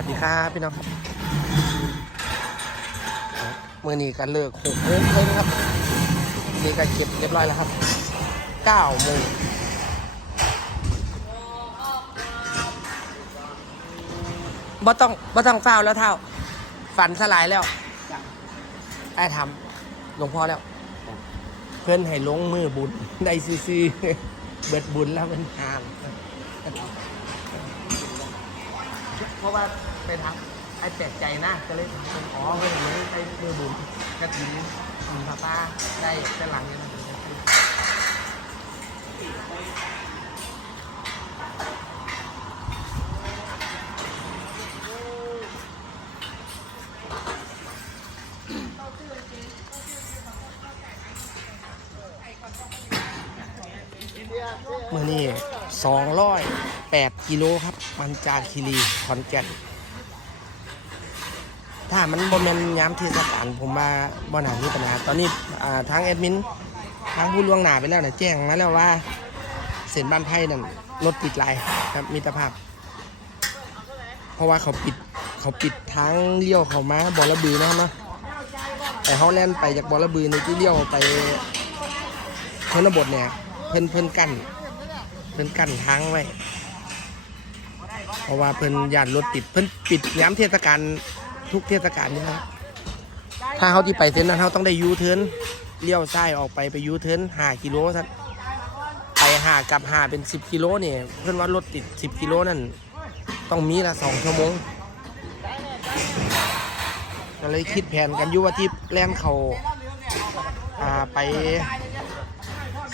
สวัสดีครับพี่น้องเมื่อนี้กันเลิกหกโมงเพิ่งครับนี่ก็เก็บเรียบร้อยแล้วครับเก้าโมงบ่ต้องบ่ต้องเฝ้าแล้วเท่า ฝันสลายแล้วไอ้ทำหลวงพ่อแล้ว เพื่อนให้ลงมือบุญได้ซีเบิดบุญแล้วเป็นทางเพราะว่า ไปทักไอ้แปลกใจนะก็เลยถามคนอ๋อเไม่เห็นไอ้มือบุญกระถิ่นของตป้าได้ด้านหลังเนี่ยนะมือนี่สองร้อยแปดกิโลครับ มันจานคีรีขอนแก่น ถ้ามันบ่เม่นย้ำเทสกาลผมมาบ่อนานมีปัญหาตอนนี้อ่าทางแอดมินทางผู้ล่วงหน้าไปแล้วนะแจ้งมาแล้วว่าเส้นบ้านไผ่นั่นรถปิดลายครับมิตรภาพ เพราะว่าเขาปิดเขาปิดทางเลี้ยวเขามาบอระบือนะนะแต่เขาแล่นไปจากบอระบือในที่เลี้ยวไปชนบทเนี่ยเพิ่นเพิ่นกันเพิ่นกั้นทางไว้ เพราะว่าเพิ่นยาดรถติดเพิ่นปิดย้ำเทศกาล ทุกเทศกาลนะครัถ้าเขาที่ไปเซ็นนั้นเขาต้องได้ยูเทิร์นเลี้ยวซ้ายออกไปไปยูเทิร์นหากิโลสักไปหากับหาเป็นสิบกิโลเนี่ยเพื่อนว่ารถติดสิบกิโลนั่นต้องมีละสองชั่วโมงก็เลยคิดแผนกันยูว่าที่แล่นเขาาไป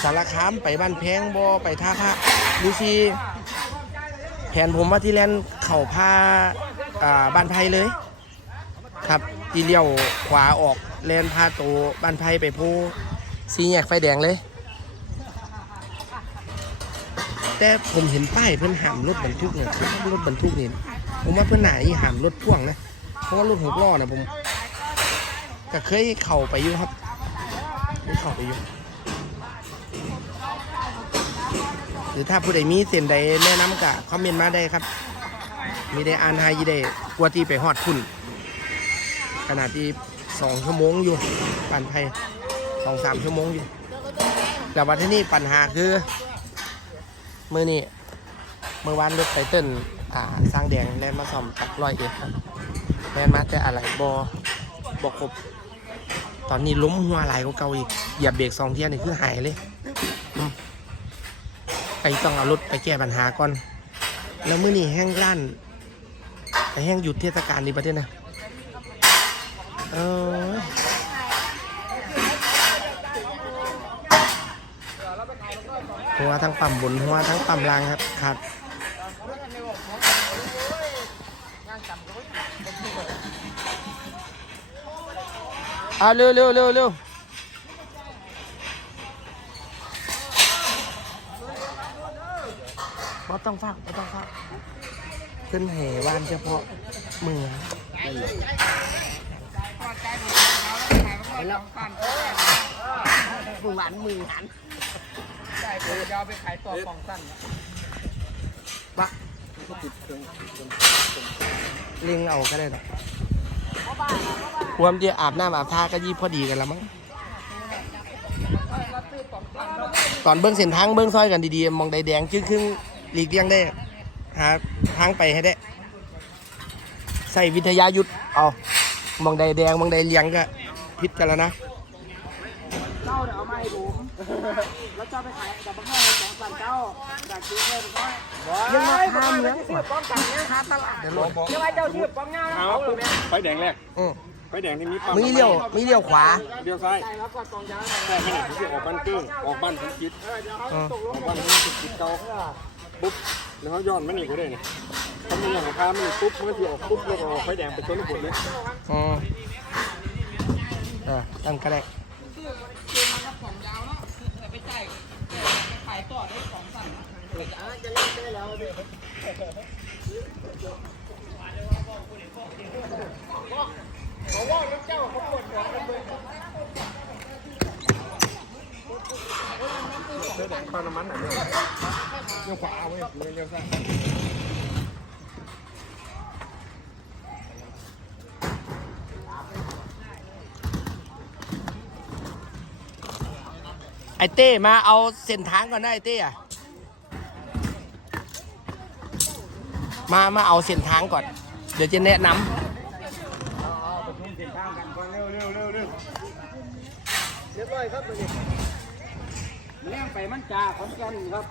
สารคามไปบ้านแพงบอไปท่าพระดูซีแผนผมว่าที่แล่นเข่าผ้าบ้านไยเลย ครับที่เลี้ยวขวาออกเลนพาตูบ้านไพ่ไปผู้สีแยกไฟแดงเลย แต่ผมเห็นป้ายเพื่อนห้ามรถบรรทุกเนี่ยรถบรรทุกนี่ผมว่าเพื่อนไหนห้ามรถพ่วงนะเพราะว่ารถหกล้อนะผมก็เคยเข่าไปอยู่ครับเคยเข่าไปอยู่หรือถ้าผู้ใดมีเส้นใดแนะนำกะคอมเมนต์มาได้ครับ มีได้อ่านหายีได้กลัวที่ไปหอดคุณ ขนาดที่สองชั่วโมงอยู่ ปั่นไปสองสามชั่วโมงอยู่ แต่ว่าที่นี่ปัญหาคือมื่อนี้เมื่อวานรถไตเติ้ลสร้างแดงแลนมาซ่อมจากรอยเองแลนมาแต่อะไรบอบอครบตอนนี้ล้มหัวไหลกว่เก่าอีกเหยียบเบรกสองเทียนนี่คือหายเลยไปต้องเอารถไปแก้ปัญหาก่อน แล้วมื่อนี้แห้งล่านแต่แห้งหยุดเทศกาลนี้ประเทศนะ โอ้ยหัวทั้งปั่มบุญหัวทั้งปั่มลางครับขาดอะเร็วเร็วเร็วเร็วบ่ต้องฟังบ่ต้องฟังขึ้นแหวานเฉพาะมือ ไปแล้วหวานมือหันใช่ผมจะเอาไปขายตัวฟองสั้นปะลิเงเล็งเอาก็ได้หรอกความเดียอาบน้ำอาบท่าก็ยี่พอดีกันแล้วมั้งตอนเบื้องเส้นทางเบื้องซอยกันดีๆ มองใดแดงจึ้งๆหลีกเลี่ยงได้หาทางไปให้ได้ ใส่วิทยายุทธเอามองใดแดงมองใดเลี้ยงก็ พิจารณาเจ้าเดี๋ยวเอามาให้ผม แล้วเจ้าไปขายกับบังคับสงสันเจ้าจากซื้อเงินน้อยยังมาทำเนี้ยซื้อป้องกันเนี่ยค้าตลาดเดี๋ยวไอ้เจ้าซื้อป้องงาเอาเลยไปแดงแรกอือไฟแดงที่มีปั๊มมีเลี้ยวมีเลี้ยวขวาเลี้ยวซ้ายใช่ขนาดที่ออกบ้านเกิ้งออกบ้านสมคิดออกบ้านสมคิดเก่าปุ๊บแล้วเขาย้อนไม่หนีกก็ได้เนี่ยเขามีอย่างค้ามันปุ๊บมันก็จะออกปุ๊บแล้วก็ไฟแดงไปชนที่ผมเลยอ๋อ ตั้งก็ได้เดี๋ยวขวาเอาว้เดี๋ยวซ้าย อ้เต้มาเอาเส้นทางก่อนนะไอเต้อะมามาเอาเส้นทางก่อน เดี๋ยวจะแนะนำเรียบร้อยครับเลี้ยงไปมันจ่าขอนแก่นครับ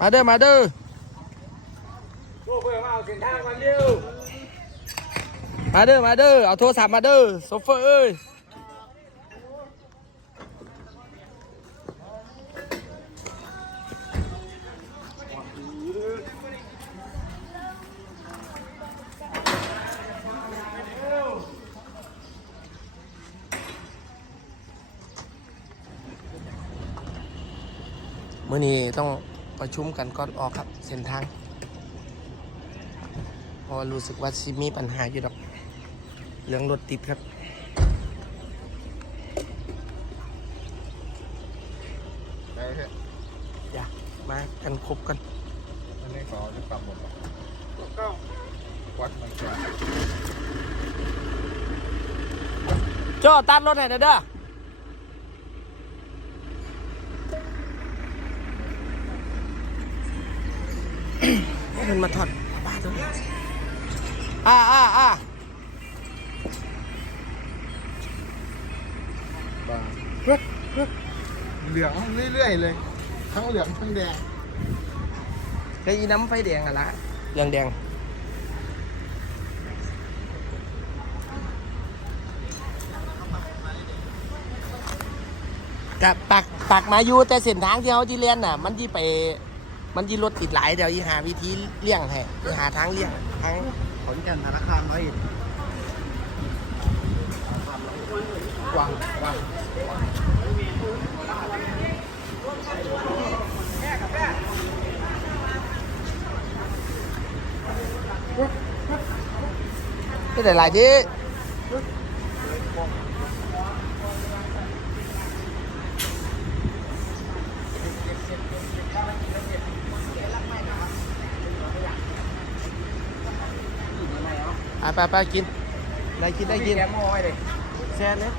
มาเด้อมาเด้อโอ้เพื่อนมาเอาเส้นทางมาเร็วมาเด้อมาเด้อเอาโทรศัพท์มาเด้อโซเฟอร์เอ้ย มื่อนี้ต้องประชุมกันก่อนออกครับ เส้นทางเพราะว่ารู้สึกว่าซิมีปัญหาอยู่ดอกเรื่องรถติดครับ ได้แค่อย่ามากันครบกันอันนี้ขอจะปรับหมดก็วัดมันจะโจ้ตัดรถให้หน่อยเด้อ มันมาถอดบ้าตัวนี้อ่าอ่าอ่าบางเหลืองเรื่อยๆเลย ทั้งเหลืองทั้งแดงไอ้น้ำไฟแดงอะละเหลืองแดงกับปักปักมาอยู่แต่เส้นทางที่เขาที่เลียนน่ะ มันที่ไป มันที่รถติดหลายเดี๋ยวอีหาวิธีเลี่ยงให้อีหาทางเลี่ยงทางขอนแก่นธนาคารไว้วางกวางที่หลายที่ ไปไปไปกินได้กินได้กิน แกมอยเลยแซ่เลย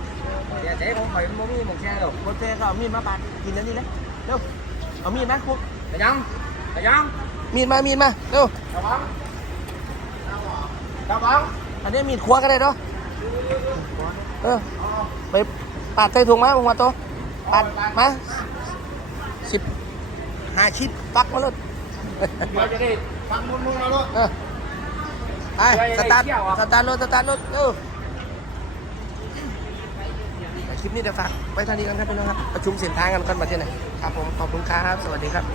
อย่าเจ๊ผมไปมันมีหมกแช่หรอกโคเต้ก็เอามีดมาปาดกินอันนี้เลยเร็วเอามีดมาคุกไปยังไปยังมีดมามีดมาเร็วระวังระวังอันนี้มีดครัวก็ได้เนาะเออไปปาดใส่ถุงมาผมมาโตปาดมาสิบห้าชิ้นปักมาเลยเราจะได้ฟังมุนมุนแล้วลูกเออ ไปสตาร์ทสตาร์ทรถสตาร์ทรถเออคลิปนี้เดี๋ยวฝากไว้เท่านี้กันครับพี่น้องครับ ประชุมเส้นทางกันก่อนมาที่ไหนครับผม ขอบคุณครับ สวัสดีครับ